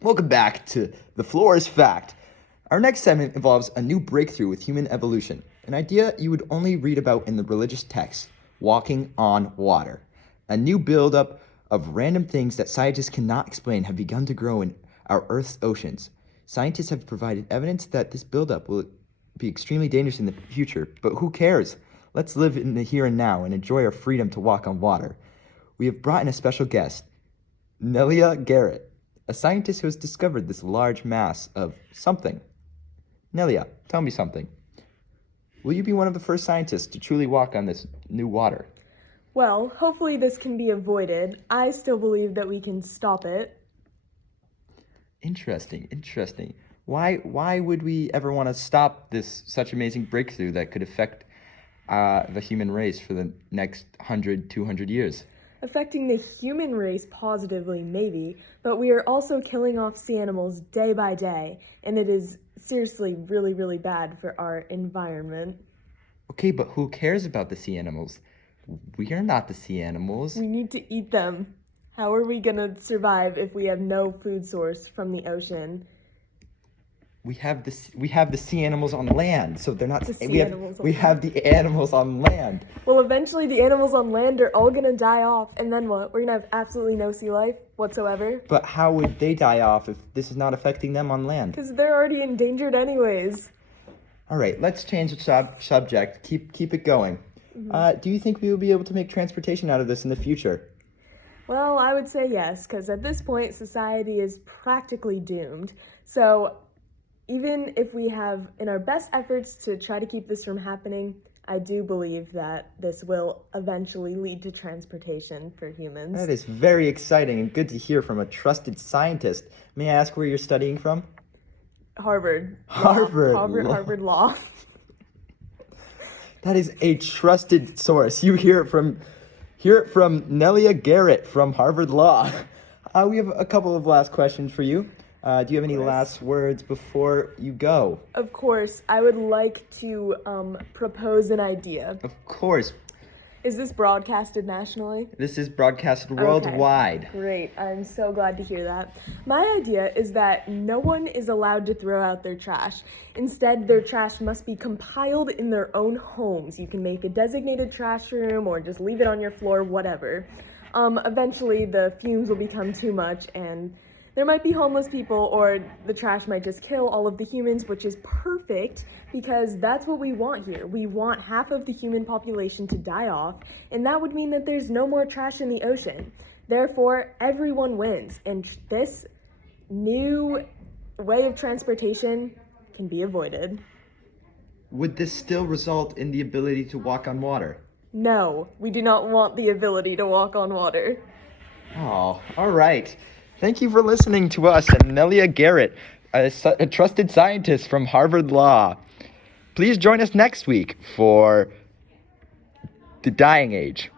Welcome back to The Floor's Fact. Our next segment involves a new breakthrough with human evolution, an idea you would only read about in the religious texts, walking on water. A new buildup of random things that scientists cannot explain have begun to grow in our Earth's oceans. Scientists have provided evidence that this buildup will be extremely dangerous in the future, but who cares? Let's live in the here and now and enjoy our freedom to walk on water. We have brought in a special guest, Nelia Garrett, a scientist who has discovered this large mass of something. Nelia, tell me something. Will you be one of the first scientists to truly walk on this new water? Well, hopefully this can be avoided. I still believe that we can stop it. Interesting. Why would we ever want to stop this such amazing breakthrough that could affect the human race for the next 100, 200 years? Affecting the human race positively, maybe, but we are also killing off sea animals day by day, and it is seriously really, really bad for our environment. Okay, but who cares about the sea animals? We are not the sea animals. We need to eat them. How are we gonna survive if we have no food source from the ocean? We have the sea animals on land, so they're not. We have the animals on land. Well, eventually the animals on land are all gonna die off, and then what? We're gonna have absolutely no sea life whatsoever. But how would they die off if this is not affecting them on land? Because they're already endangered anyways. All right, let's change the subject. Keep it going. Mm-hmm. Do you think we will be able to make transportation out of this in the future? Well, I would say yes, because at this point society is practically doomed. So even if we have in our best efforts to try to keep this from happening, I do believe that this will eventually lead to transportation for humans. That is very exciting and good to hear from a trusted scientist. May I ask where you're studying from? Harvard Law. That is a trusted source. You hear it from Nelia Garrett from Harvard Law. We have a couple of last questions for you. Do you have any last words before you go? Of course. I would like to propose an idea. Of course. Is this broadcasted nationally? This is broadcasted worldwide. Okay. Great. I'm so glad to hear that. My idea is that no one is allowed to throw out their trash. Instead, their trash must be compiled in their own homes. You can make a designated trash room or just leave it on your floor, whatever. Eventually, the fumes will become too much and there might be homeless people, or the trash might just kill all of the humans, which is perfect because that's what we want here. We want half of the human population to die off, and that would mean that there's no more trash in the ocean. Therefore, everyone wins, and this new way of transportation can be avoided. Would this still result in the ability to walk on water? No, we do not want the ability to walk on water. Oh, all right. Thank you for listening to us and Nelia Garrett, a trusted scientist from Harvard Law. Please join us next week for The Dying Age.